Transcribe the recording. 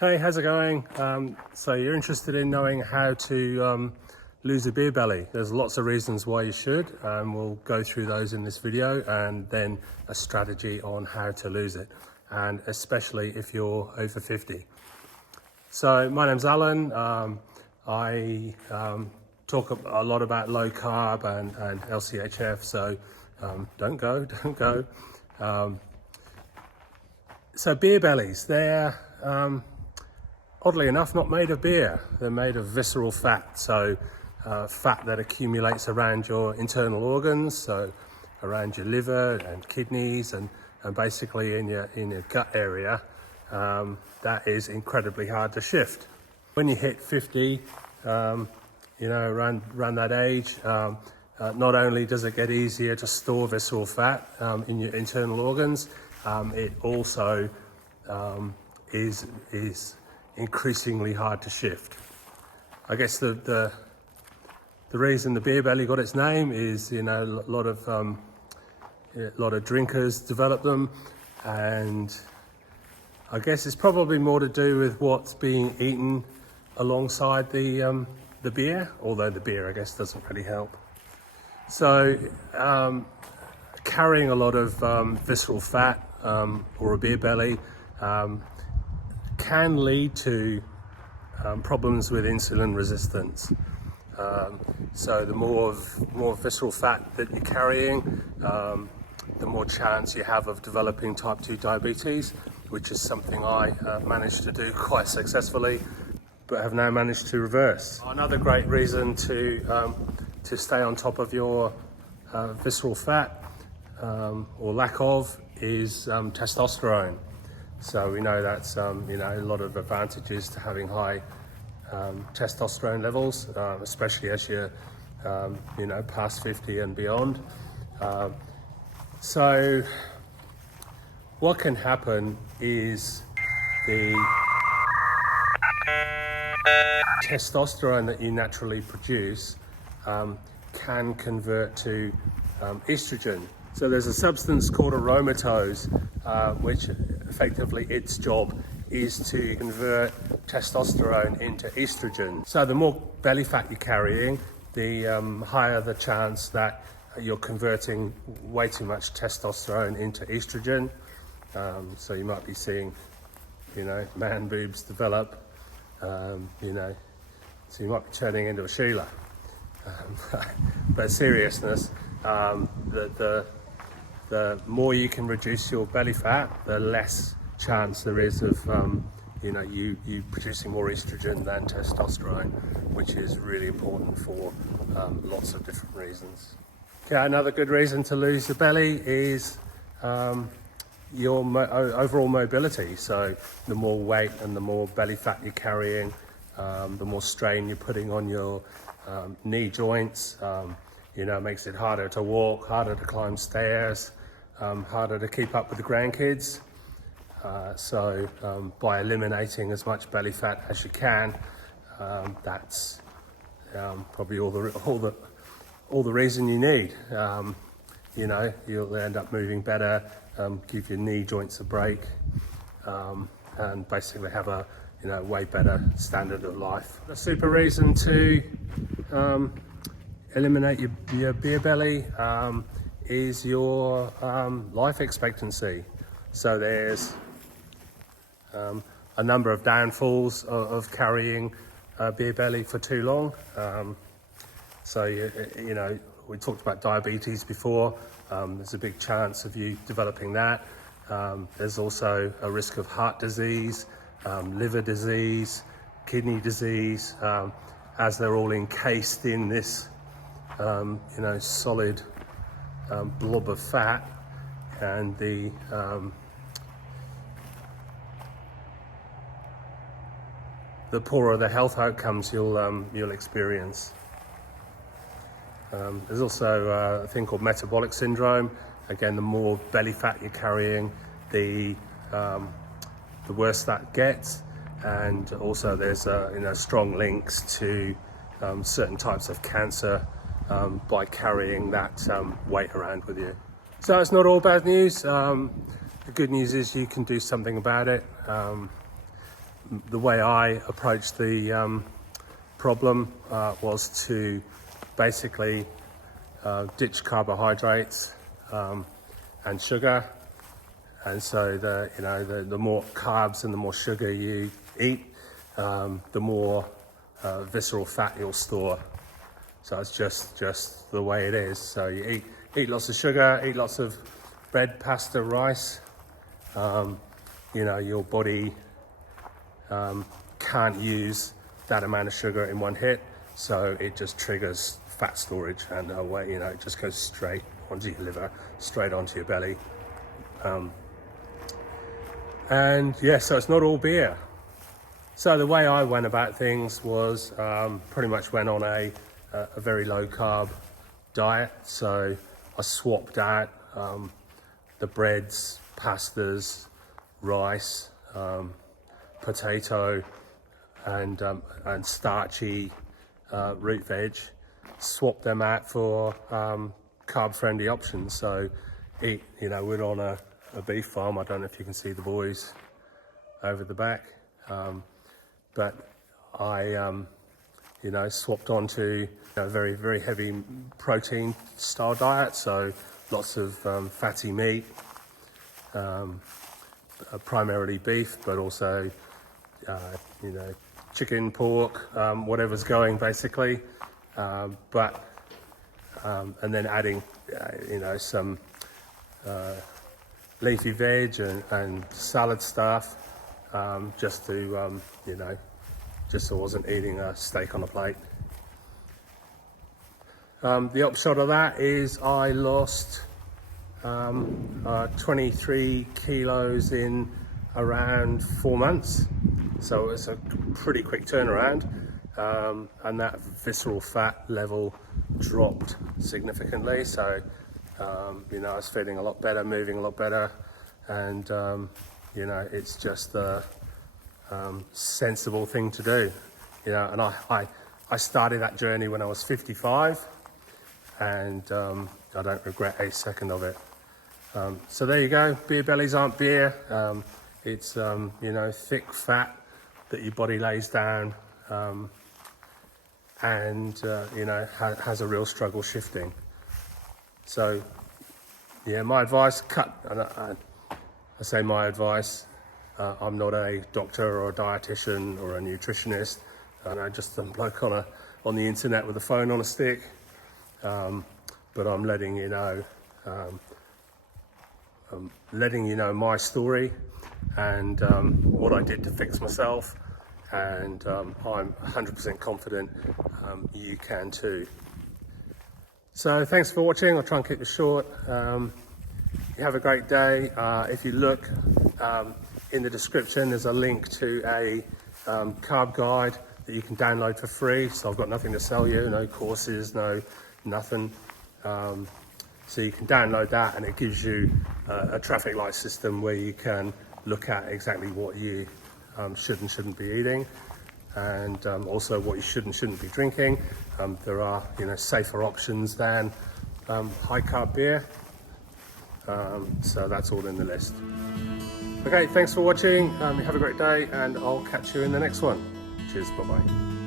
Hey, how's it going? So you're interested in knowing how to lose a beer belly. There's lots of reasons why you should, and we'll go through those in this video, and then a strategy on how to lose it, and especially if you're over 50. So my name's Alan. I talk a lot about low carb and LCHF, so don't go. So beer bellies, they're oddly enough not made of beer. They're made of visceral fat, so fat that accumulates around your internal organs, so around your liver and kidneys and basically in your gut area. That is incredibly hard to shift. When you hit 50, around that age, not only does it get easier to store visceral fat in your internal organs, it also is increasingly hard to shift. I guess the reason the beer belly got its name is, a lot of drinkers develop them, and I guess it's probably more to do with what's being eaten alongside the beer, although the beer, I guess, doesn't really help. So carrying a lot of visceral fat or a beer belly can lead to problems with insulin resistance. So the more visceral fat that you're carrying, the more chance you have of developing type 2 diabetes, which is something I managed to do quite successfully, but have now managed to reverse. Another great reason to stay on top of your visceral fat or lack of is testosterone. So we know that's a lot of advantages to having high testosterone levels, especially as you're past 50 and beyond. So what can happen is the testosterone that you naturally produce can convert to estrogen. So there's a substance called aromatase, which effectively its job is to convert testosterone into estrogen. So the more belly fat you're carrying, the higher the chance that you're converting way too much testosterone into estrogen. So you might be seeing, man boobs develop, so you might be turning into a Sheila. But seriousness, the more you can reduce your belly fat, the less chance there is of you producing more estrogen than testosterone, which is really important for lots of different reasons. Okay, another good reason to lose your belly is your overall mobility. So the more weight and the more belly fat you're carrying, the more strain you're putting on your knee joints. It makes it harder to walk, harder to climb stairs, harder to keep up with the grandkids. So by eliminating as much belly fat as you can, that's probably all the reason you need. You'll end up moving better, give your knee joints a break, and basically have a way better standard of life. A super reason to eliminate your beer belly is your life expectancy. So there's a number of downfalls of carrying a beer belly for too long. So we talked about diabetes before. There's a big chance of you developing that. There's also a risk of heart disease, liver disease, kidney disease, as they're all encased in this solid blob of fat, and the poorer the health outcomes you'll experience. There's also a thing called metabolic syndrome. Again, the more belly fat you're carrying, the worse that gets, and also there's strong links to certain types of cancer by carrying that weight around with you. So it's not all bad news. The good news is you can do something about it. the way I approached the problem was to basically ditch carbohydrates and sugar. And so the more carbs and the more sugar you eat, the more visceral fat you'll store. So it's just the way it is. So you eat lots of sugar, eat lots of bread, pasta, rice. Your body can't use that amount of sugar in one hit, so it just triggers fat storage, and away, it just goes straight onto your liver, straight onto your belly. So it's not all beer. So the way I went about things was pretty much went on a very low carb diet. So I swapped out the breads, pastas, rice, potato, and starchy root veg. Swapped them out for carb-friendly options. So we're on a beef farm. I don't know if you can see the boys over the back, but I swapped onto a very, very heavy protein style diet. So lots of fatty meat, primarily beef, but also chicken, pork, whatever's going basically, and then adding some leafy veg and salad stuff, just so I wasn't eating a steak on a plate. The upshot of that is I lost 23 kilos in around 4 months. So it's a pretty quick turnaround, and that visceral fat level dropped significantly. So I was feeling a lot better, moving a lot better, and it's just a sensible thing to do. And I started that journey when I was 55, and I don't regret a second of it. So there you go. Beer bellies aren't beer. It's thick fat that your body lays down, and has a real struggle shifting. So my advice: cut. I say my advice. I'm not a doctor or a dietitian or a nutritionist. I'm just a bloke on the internet with a phone on a stick. But I'm letting you know my story and what I did to fix myself, and I'm 100% confident you can too. So thanks for watching. I'll try and keep it short. You have a great day. If you look in the description, there's a link to a carb guide that you can download for free. So I've got nothing to sell you, no courses, no nothing. So you can download that, and it gives you a traffic light system where you can look at exactly what you should and shouldn't be eating, and also what you should and shouldn't be drinking. There are safer options than high carb beer, so that's all in the list. Okay, thanks for watching. You have a great day, and I'll catch you in the next one. Cheers, bye bye.